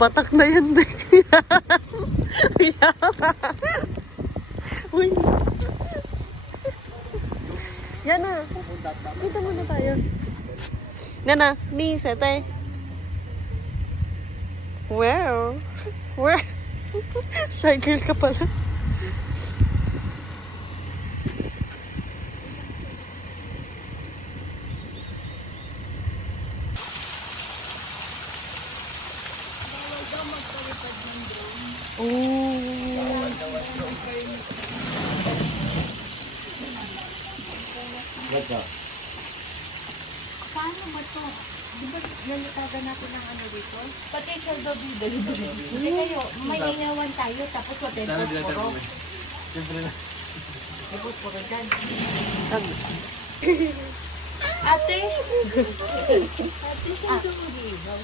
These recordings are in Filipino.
batak na yan. Uy. Yan na. Dito muna tayo. Nana, ni sete. Wow. Wow. Shy girl ka pala. Paano ba ito? Di ba nalitagan natin ng ano dito? Pati siya dabido. Hindi kayo, may inawan tayo tapos water po. Siyempre na. Tapos po ka dyan. Ate! Ate, saan dumabigaw?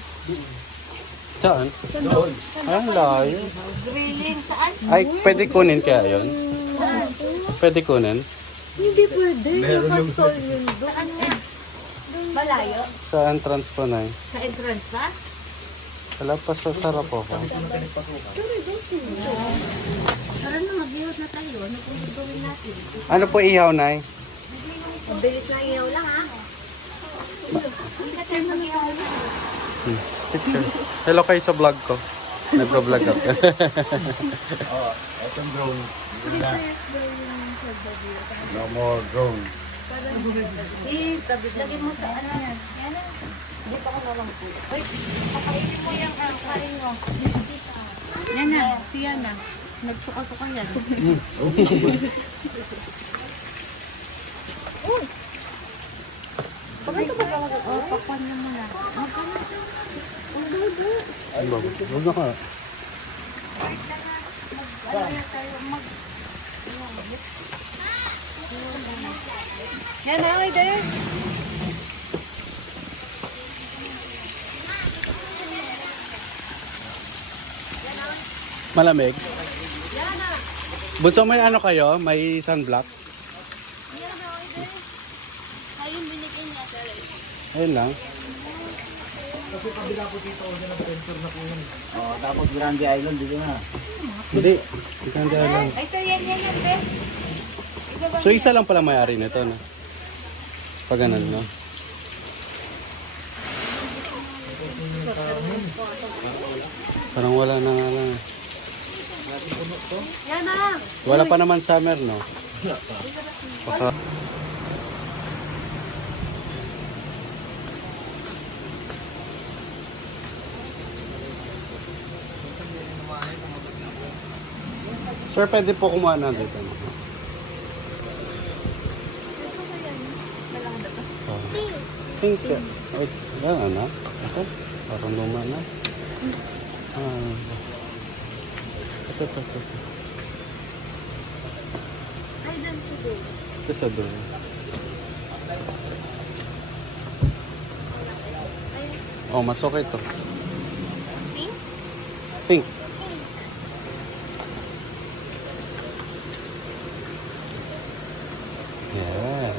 Saan? Doon. Ay, layo. Grilling, saan? Ay, pwede kunin kaya yun? Saan? Pwede kunin? Hindi pwede. Nakastall yun doon. Saan nga? Malayo? Sa entrance po na Sa entrance ba? Wala pa sa sarap po. Tara na, mag-iwag na tayo. Ano kung gagawin natin? Ano po ihaw, Nay? Mabilis na iyaw lang, ha? Hindi ka tayo mag-iyaw lang. Picture. Hello kayo sa vlog ko. Nagpa-vlog ako. Itong drone. No more drone. Lagyan mo sa ano. Yan na. Hindi pa ko nalang po. Uy, pakainin mo yung kain mo. Yan na, siya na. Nagsuka-suka yan. Pakita ba ka mag- Oh, pakwan na muna. Ay, huwag na ka. Yan na, ay de. Malamig? Bunso, may ano kayo? May sunblock? Ayun, binigay niya sa Ayun lang. Oh, tapos Grande Island dito na. Hindi. Hindi lang. Ito, yan, be. So, isa lang pala may-ari nito, no? Pag ganun, no? Parang wala na nga lang. Yan na. Wala pa naman summer, no? Baka... Sir, pwede po kumuha na dito. Oh. Pink. Ay, yan, ano? Ito. Parang luma na. Ah. Ito. Ay, dun si Dave. Ito sa doon. Oh, mas okay ito. Pink? Pink. Yan.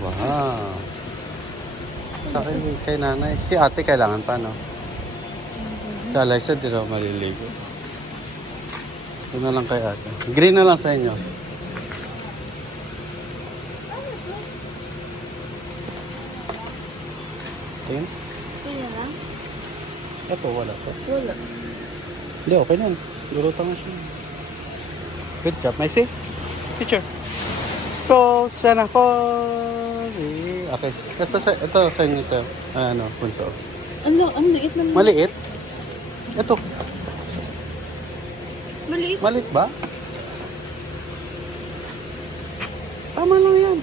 Wow. Sa akin, kay nanay. Si ate kailangan pa, no? Si Alyssa, di raw maliligo. Ito na lang kay ate. Green na lang sa inyo. Tingin. Kaya lang? Ito, wala pa. Wala. Hindi, okay na. Lulutan mo siya. Good job. May see? Picture. Pose. Sana pose. Okay. Ito sa inyo ito. Ano, punso. Ang liit naman. Maliit? Ito. Maliit? Maliit ba? Tama lang yan.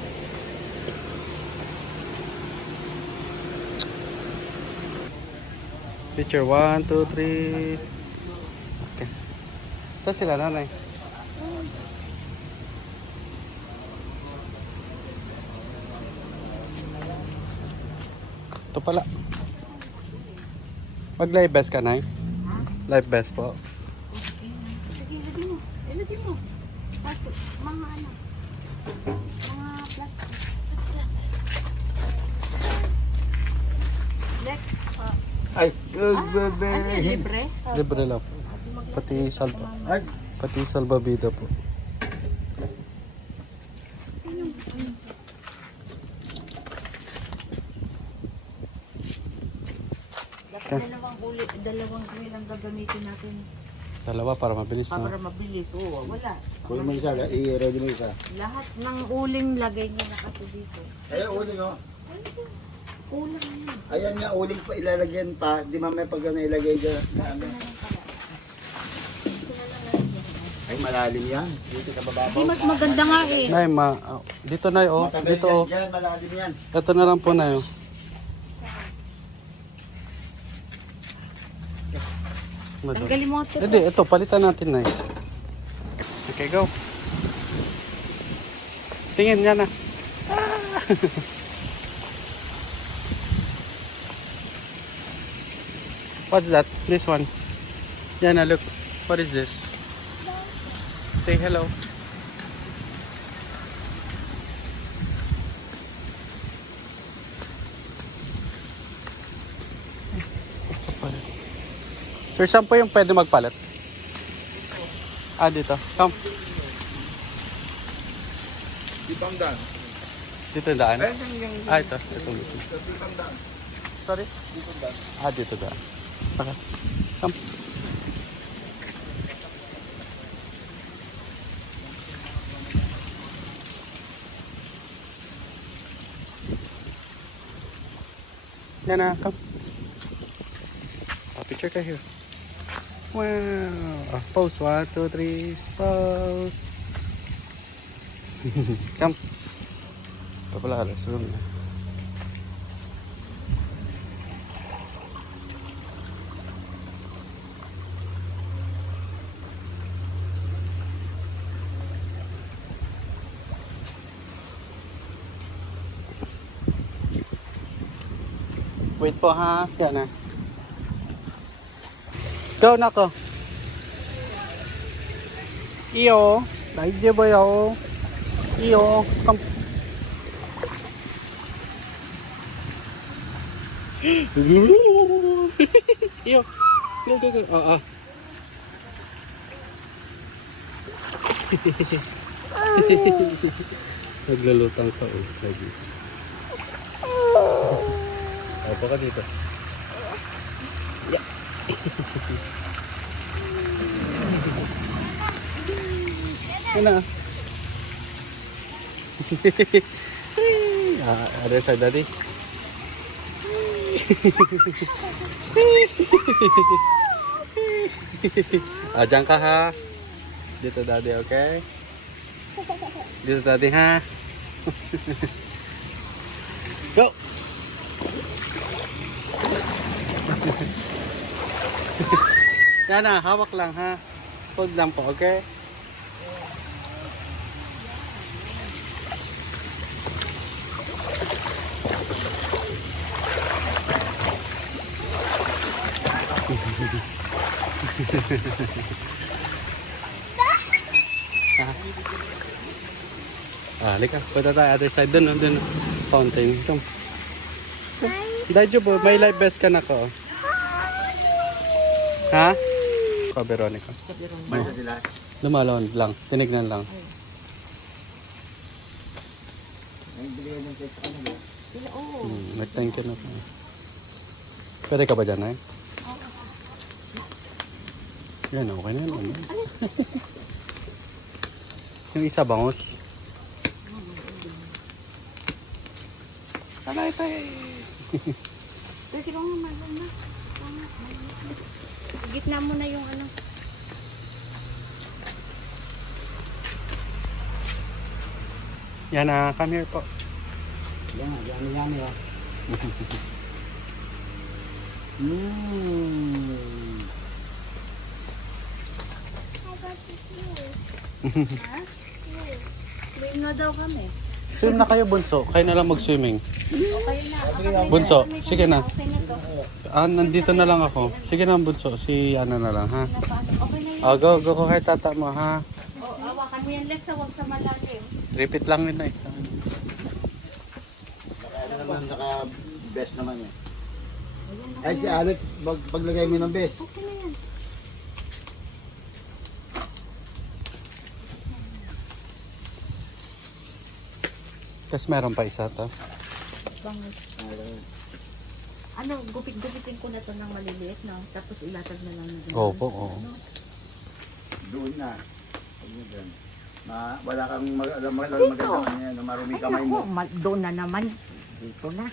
Picture 1, 2, 3. Okay. Saan sila, nanay? Ito pala. Mag-live best ka, nay? Live best po. Sige, ilagay mo. Ilagay mo. Pasok. Mga ano. Mga plastic. Lex, Ay, ano yun, libre? Libre lang po. Pati Ay, salbabida po. Dalawang uli lang gagamitin natin Dalawa para mabilis na. para mabilis. Oo, wala. kunin mo isa, i-ready mo isa. Lahat ng uling lagay niya na kasi dito. Ayan, uling oh. Ulang yan. Ayan nga, uling pa ilalagyan pa. Di mamaya pag nailagay dyan. Ay, malalim yan. Dito sa bababaw. Hindi, mas maganda nga eh. Nay, dito na oh. Matagal Dito yan oh. dyan, malalim yan. Ito na lang po na oh. Tanggalin mo ito. Hindi, ito, palitan natin na. Okay, go. Tingin niya na. What's that? This one. Yana, look. What is this? Say hello. Sir, saan po yung pwede magpalit? Dito. Come. Ibang daan. Dito yung daan. Yung Ito. Ito mismo. ibang daan. Sorry? Ibang daan. Dito daan. Okay. Come. Yan na, come. Picture ka here. Wow. Pose. 1, 2, 3. Pose. Come. Ito pala, restroom na. Wait po ha. Yan na. Go nako. Iyo. Daije ba yo? Iyo. Come. Iyo. Go. Naglalutang ka lagi. Opo ka dito. Yeah. Ano? Ada sa daddy. Diyan ka ha. Dito daddy, okay? Dito daddy ha. Go! Yan na, hawak lang ha. Hold lang po, okay? Halika. Punta tayo other side dun. Dun. Fountain. Come. Dahil po, may life vest ka na ko. Ha? Veronica. May isa sila. Lumalon lang. Tinignan lang. Ay, bigyan ng text ano ba? Nag-thank you na po. Pwede ka ba dyan, ay? Yan, okay na yun. Yung isa bangus. Tanay tayo. Pwede ko nga malam na. Gitna mo na yung ano. Yan na, come here po. Yan, yummy ah. Swim na daw kami. Swim na kayo, Bunso. Kayo na lang mag-swimming. Okay na. Bunso, sige na. Okay na to. Nandito na lang ako. Sige na, Bunso. Si Ana na lang, ha? Okay na yun. Go kay tata mo, ha? Awakan mo yan, Lex. Huwag sa malalim. Repeat lang yun, eh. Naka best naman yan. Ay, si Alex, paglagay mo ng best. Okay na yan. Tapos meron pa isa to. Bangos. Ano, gupit-gupitin ko na to ng maliliit, no? Tapos ilatag na lang. Opo, oo. Doon na. Huwag mo dyan. Wala kang magandang ano yan, marumi kamay mo. Doon na naman. Dito na.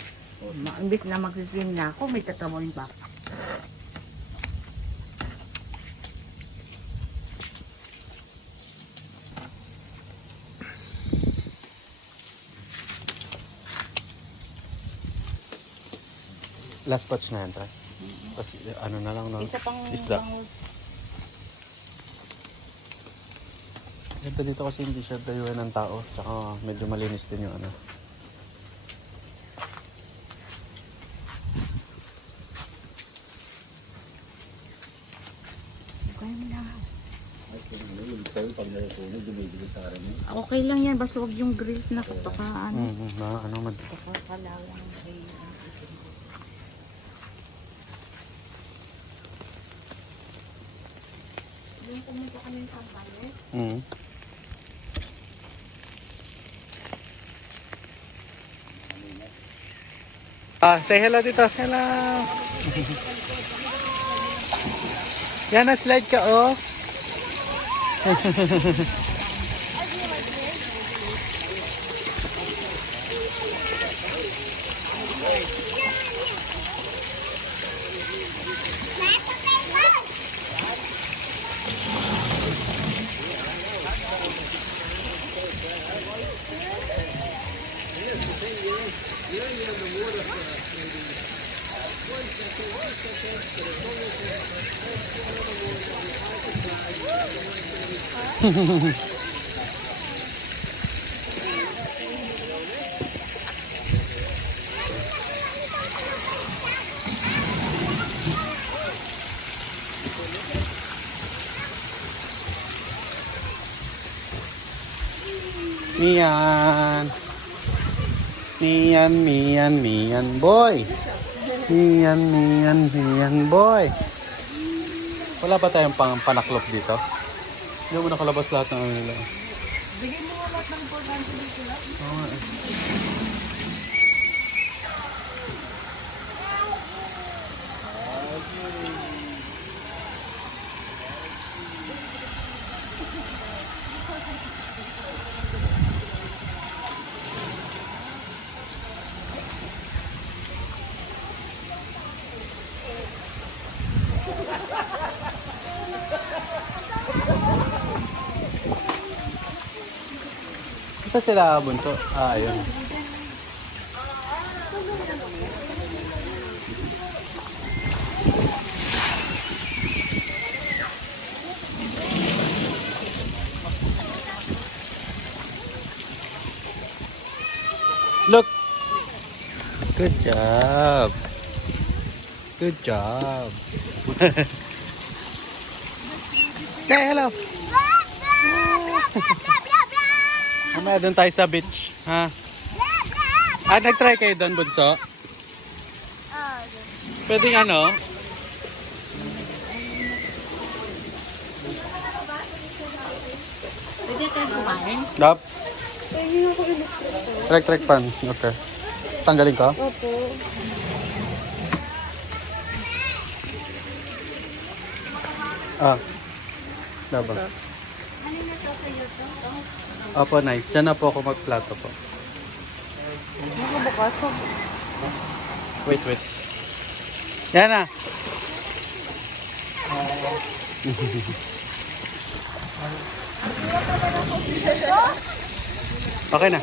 Imbis na magsiswim na ako, may tatamon ba? Last batch na yan, Tay. Tapos ano na lang, no? Isa pang Isda. bangus. Ito dito kasi hindi siya dayuhan ng tao. Tsaka medyo malinis din yung ano. Kaya mo na. Ay, sa'yo, pag nalatunan, dumibigit sa akin yun. Okay lang yan, basta huwag yung grills na baka ano. Na ano man. Baka kalawang ay yung pumunta kami ng kampanya. Say hello dito. Hello. Yan na slide ka, oh. Mian. Mian boy. Mian boy. Wala pa tayong panaklop dito. Hindi mo nakalabas lahat ng ano nila. bigay mo nga lahat ng importante dito lang. Oo nga eh. Isa sila bunto. Ayun. Look. Good job. Good job. Okay, hello. Mamaya doon tayo sa beach, ha? Nag-try kayo doon, bunso? Pwedeng ano? Pwede tayo kumain? Dap? Electric fan. Okay. Tanggalin ko? Opo. Diba? Opo, nice. Diyan na po ako magplato po. Nakabukas ko. Wait. Yan na. Okay na.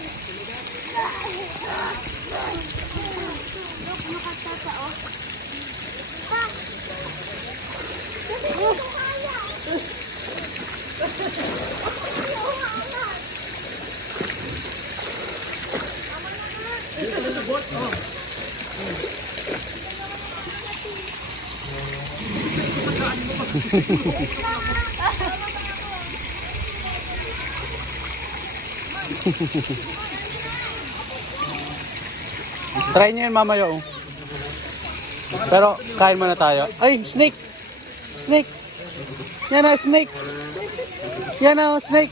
Try nyo yun mamaya, oh. Pero kain muna tayo. Ay, snake! Snake! Yan na, snake! Yan na, snake!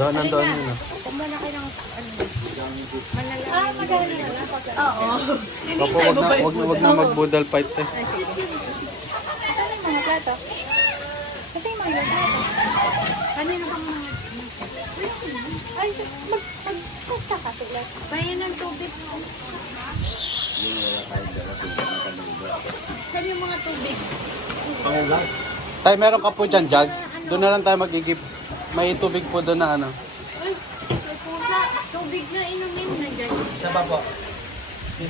Doon, nandoon yun. Kumana kayo ng manala. Oo. Opo, wag na mag-budal fight eh. Ito yung mga plato. Ito yung mga plato. Kanina bang mga... Ay, magkasta ka sila. Bayan ng tubig. Saan yung mga tubig? Tay, meron ka po dyan, jug? Doon na lang tayo mag-igip. May tubig po doon na ano. Ay, may pusa. Tubig na inumin na dyan. Saba po.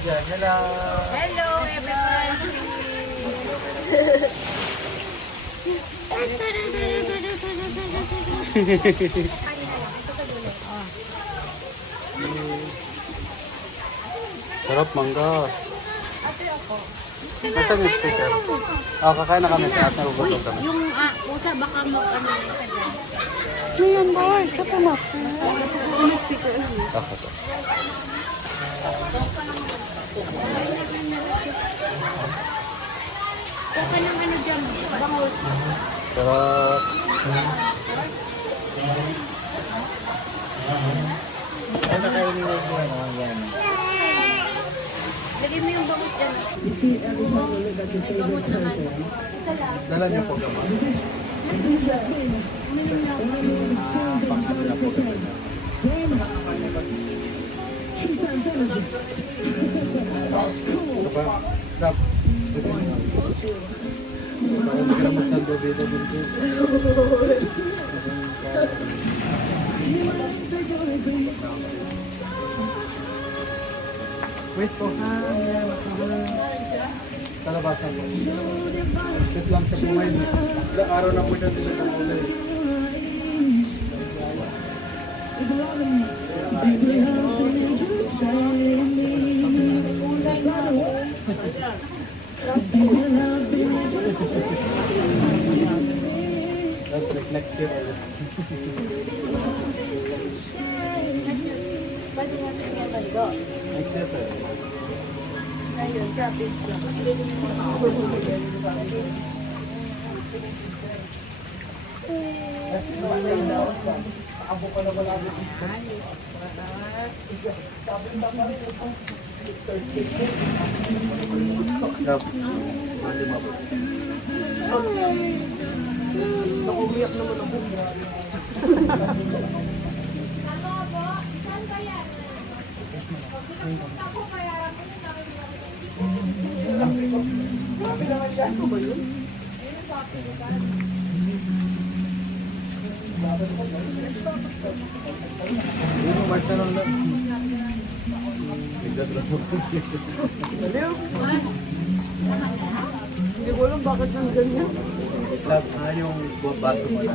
Hello. Hello, everybody. Sarap mangga. Nasaan yung speaker? Kakain na kami sa at nagugutom kami. Yung pusa baka mag-ano ka dyan. Ayan, boy. Saka na. Ako. Baka ng ano dyan, bangus. Sarap. Lagyan mo yung bangus dyan. Dala niyo po gamot. Wait po. Talabasan po. Wait lang sa pumain. Ilang araw na po dyan sa kulay. That's like next year. Next year, sir. Hindi ko alam bakit yung ganyan. Yung baso mo na.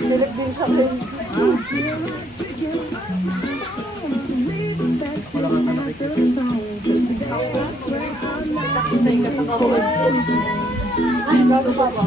Nilip din siya rin. Taksinay ka sa kawan. Ay, bago pa ba?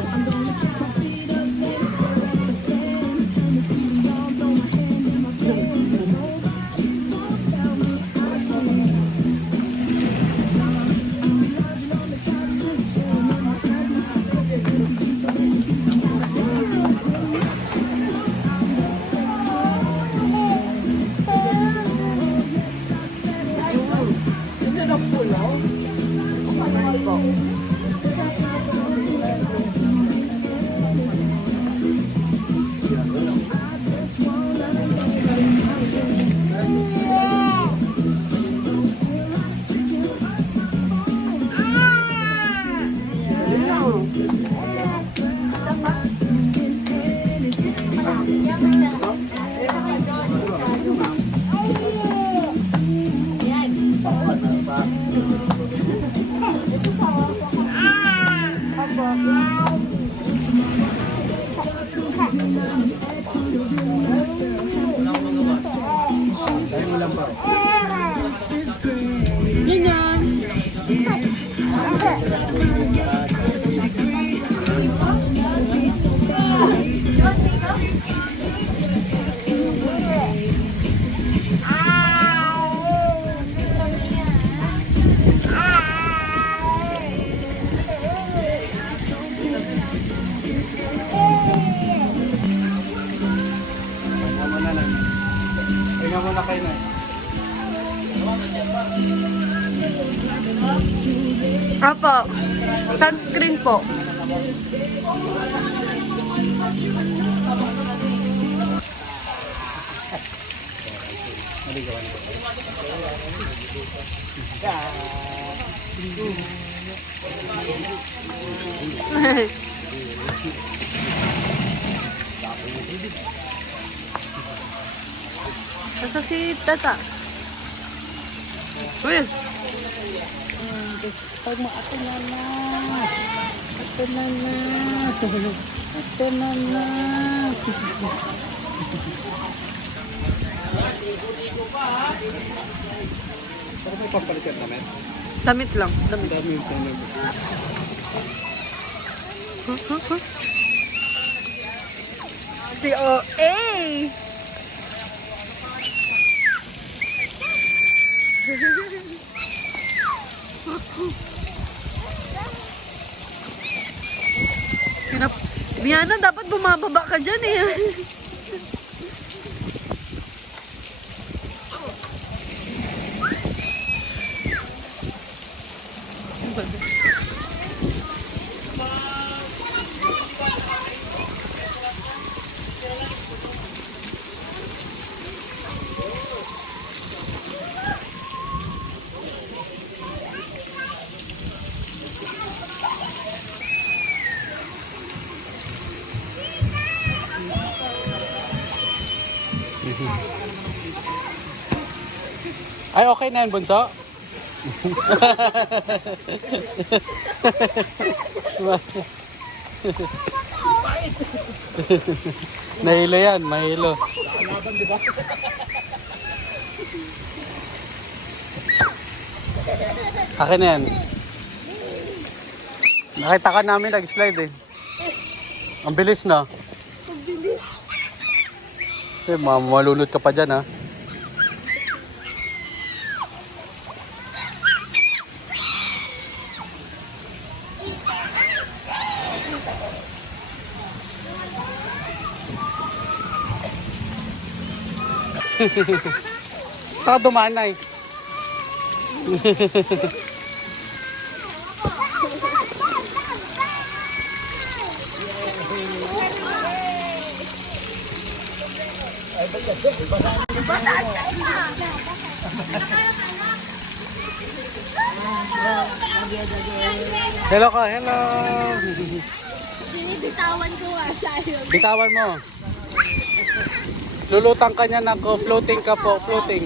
Pahinga muna na. Pahinga muna kayo na. Apo, sunscreen po. Maligawan ko. Nasa si Tata. Uy! Pag mo, ato na na. Ato na na. Ato na na. Ano may pampalikat namin? Damit lang. Damit. Dami yung tanong. COA! Biana, dapat bumababa ka dyan eh. Ay, okay na yan, Bunso? Nahilo yan, mahilo. Akin na yan. Nakita ka namin nag-slide eh. Ang bilis na. Ang bilis. Malulot ka pa dyan ha. Saka dumanay. Hello ka, hello. Binibitawan ko siya. Bitawan mo. Lulutang ka niya ako. Floating ka po. Floating.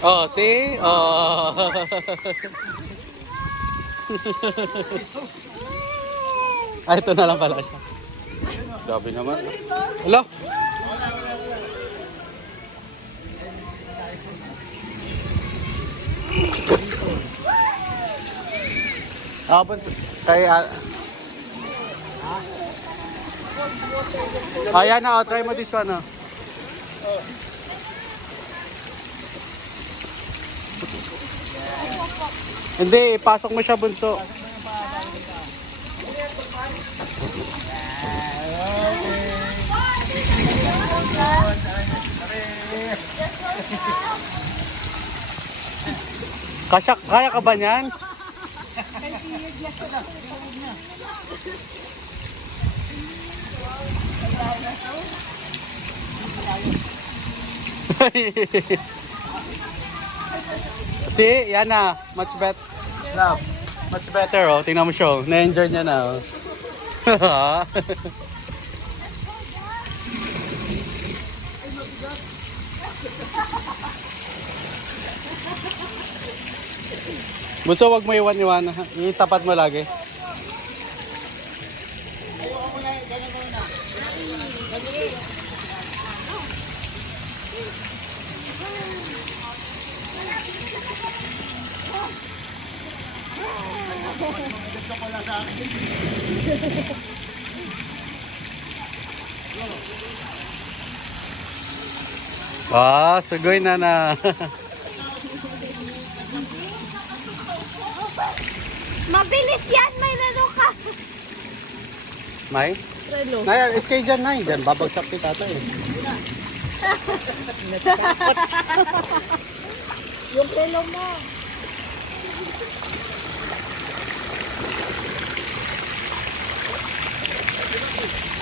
Oh, see? Oh. Ay, ito na lang pala siya. Grabe naman. Hello? Kaya... Ayan na, try mo this one. Hindi, ipasok mo siya, Bunso. Kaya ka ba niyan? See, yan na. Much better. Love. Much better, oh. Tingnan mo siya, oh. Na-enjoy niya na, oh. Bunso, wag mo iwan-iwan. Itapat mo lagi. Ah, sugoy na na. Mabilis yan, may laro ka. May? Relo. Nay, SK dyan, Nay. Dyan, babagsak si tata eh. Yung relo mo.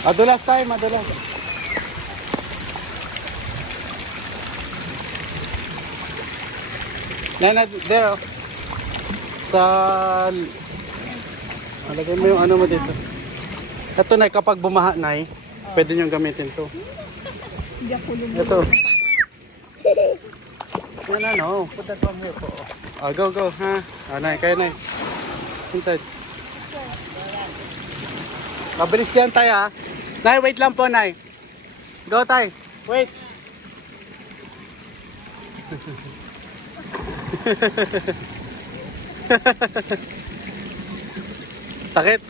Madulas tayo, madulas. Nana, there. Oh. Sa... Alagay mo yung ano mo dito. Ito, Nay, kapag bumaha, Nay, pwede niyong gamitin to. Ito. No. Put that one here po. Oh, go, ha? Ah, Nay, kayo, Nay. Inside. Mabilis yan, Tay, ha? Nay, wait lang po, Nay. Go, Tay. Wait. Sakit.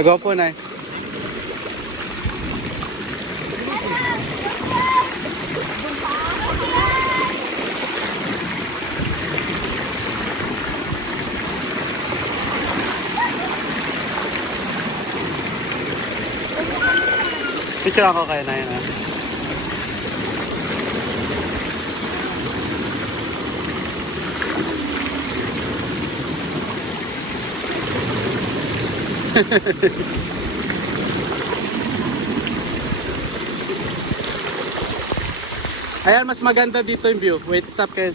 Go po, Nay. Picture ako kayo na yun, ha? Ayan, mas maganda dito yung view. Wait, stop kayo.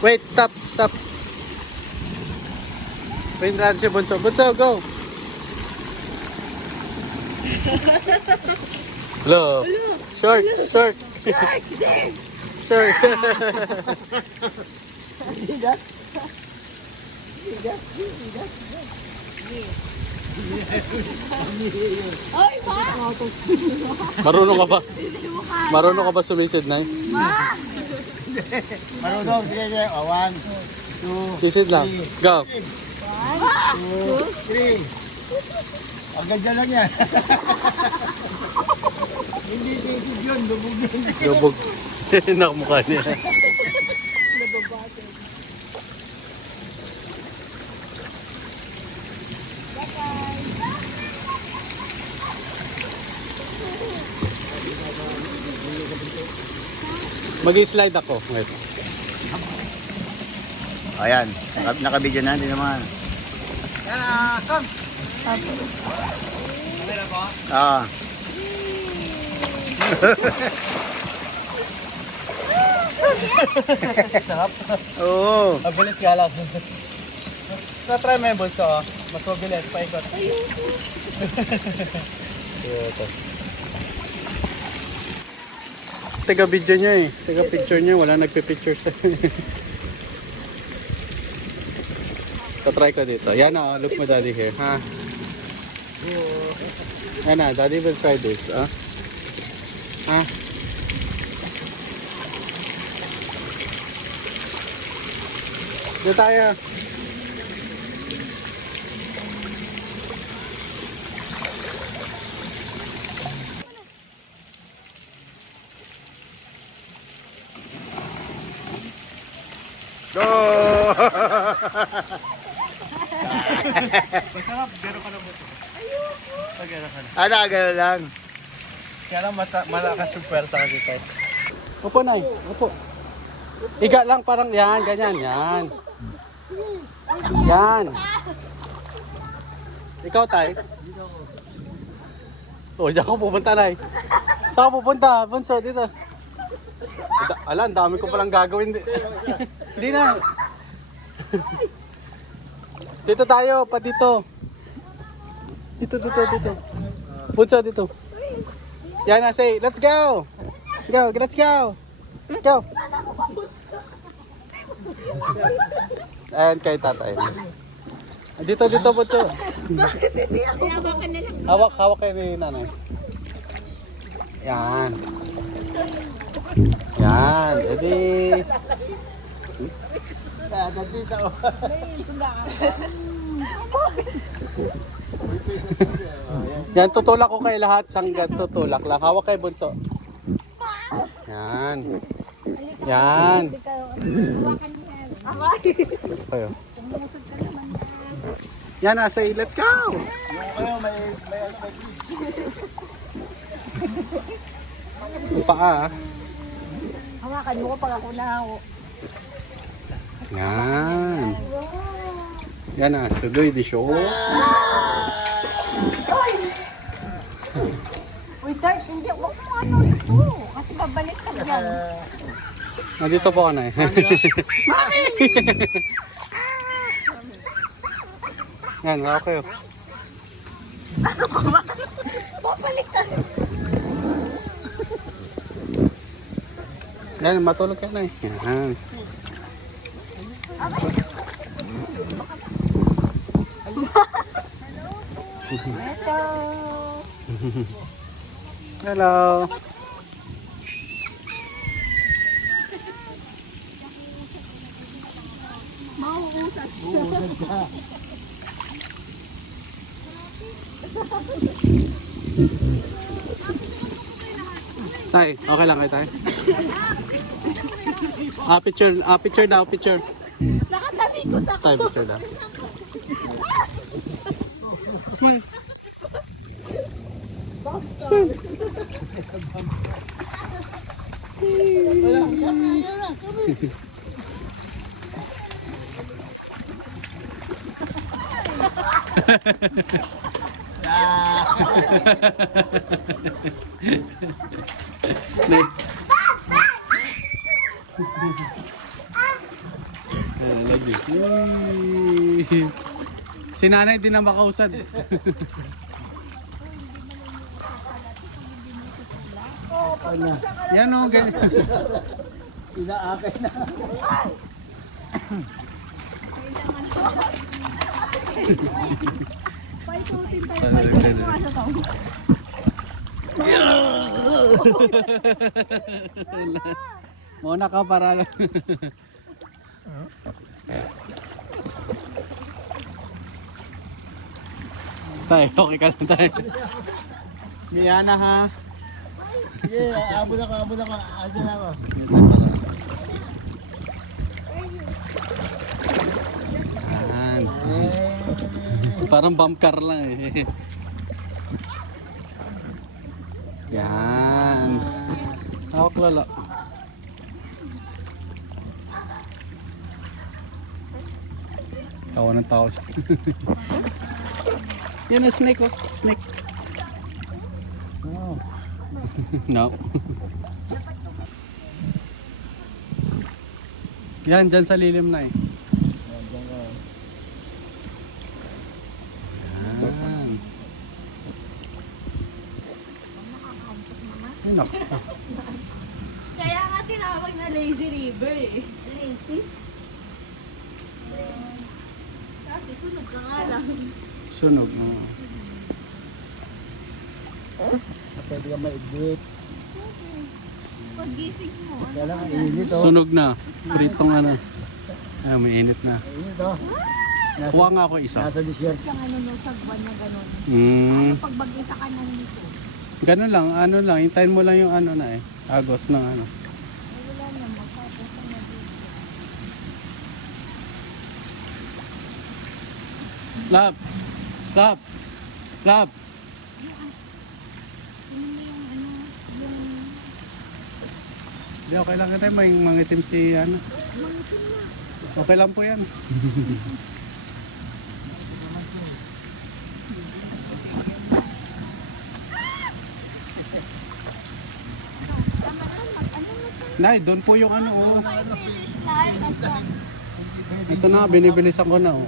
Wait, stop. Wait, natin si Bunso. Bunso, go! Hello. Short. Short. Oy, ma! Marunong ka ba? Marunong ka ba sumisid, Nay? Marunong, sige. Oh, 1, 2, Sisid lang. Go. 3. Ang ganda lang yan. Hindi sisid yun, lubog yun. Lubog. Nakamukha niya. Mag-slide ako. Wait. Ayan, nakabidyo na din naman. Come. Ah. Oo. Mabilis ka lang. Na-try mo yung bulso, oh. Mas mabilis, paikot. Ito. Taga video niya eh. Taga picture niya. Wala nagpipicture sa try ko dito. Yan na, look mo daddy here. Ha? Yan na, daddy will try this. Ha? Dito tayo. Go! Masarap, pero ka lang ba ito? Ano, gano'n lang. Kaya lang malakas yung pwersa kasi tayo. Upo, Nay. Upo. Iga lang parang yan, ganyan, yan. Yan. Ikaw, Tay? O, diyan ko pupunta, Nay. Saan ka pupunta? Bunso, dito. Ala, ang dami ko palang gagawin. Hindi na. Dito tayo, pa dito. Dito. Bunso, dito. Yan na, say, let's go. Let's go. Go. And kay tatay. Dito, Bunso. Hawak kayo ni nanay. Yan. Yan, ready. Yan, tutulak ko kay lahat. Sanggat, tutulak lang. Hawak kay Bunso. Yan. Yan. Kayo. Yan, Asay. Let's go! Yung paa. Hawakan mo ko pag ako nahawo. Yan. Yan na, sudoy di show. Uy, Dart, hindi ako ano ito. Kasi babalik ka dyan. Nandito po ka na eh. Yan, okay. Babalik ka. Yan, matulog ka na eh. Yan. Hello. Hello. Mauusap ka. Tay, okay lang kayo tay? Picture daw, picture. Nakatalikod ako. Tay, picture daw. Smile. Smile. Lagi. Si nanay din na makausad. Yan o, Inaakay na. Paikutin tayo. Muna ka para lang. Tay, okay ka lang tayo. Miyana ha. Sige, abo na ka. Ayan ako. Yan. Parang bump car lang eh. Yan. Hawak lala. Tawa ng tao sa... Yan na snake oh. Snake. Oh. No. Yan, dyan sa lilim na eh. Yan. Yun ako. Kaya nga tinawag na lazy river eh. Lazy? Kasi sunog ka nga lang. Sunog. Pwede ka maigit. Pag-gising mo, ano? Kaya lang, init oh. Sunog na. Pritong ano. Ay, may init na. Init oh. Kuha nga ako isa. Nasa desert. Siyang ano no, sagwan na gano'n. Pag bagisa ka nang nito. Ganun lang, ano lang. Hintayin mo lang yung ano na eh. Agos ng ano. Ay, wala na, magpapos na dito. Lab! Lab! Lab! Ano mo yung ano, yung... Hindi, okay lang kita. May mangitim si ano. Okay lang po yan. Nay, doon po yung ano oh. Ito na, binibilisan ko na oh.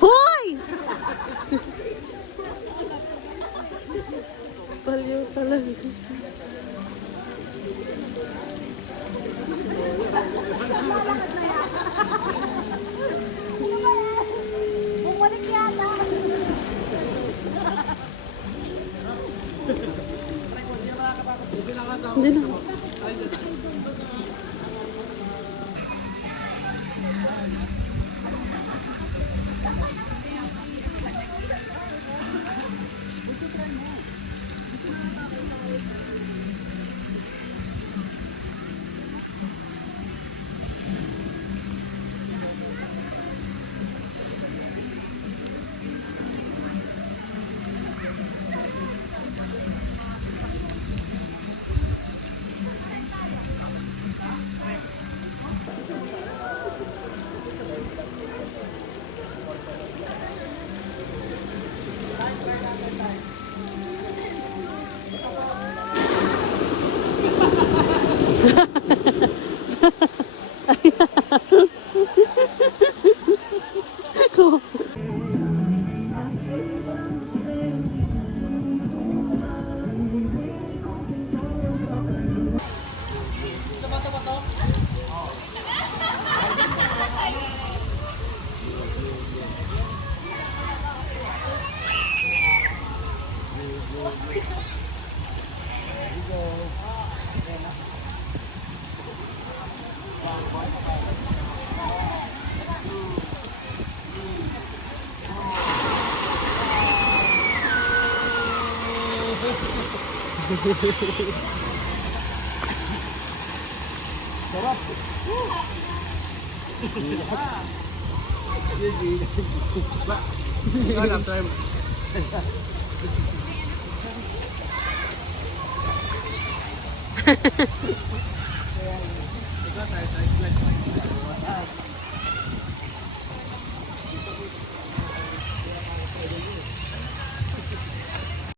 Hoy! Baliw talaga. Bumalik yata. Hindi na.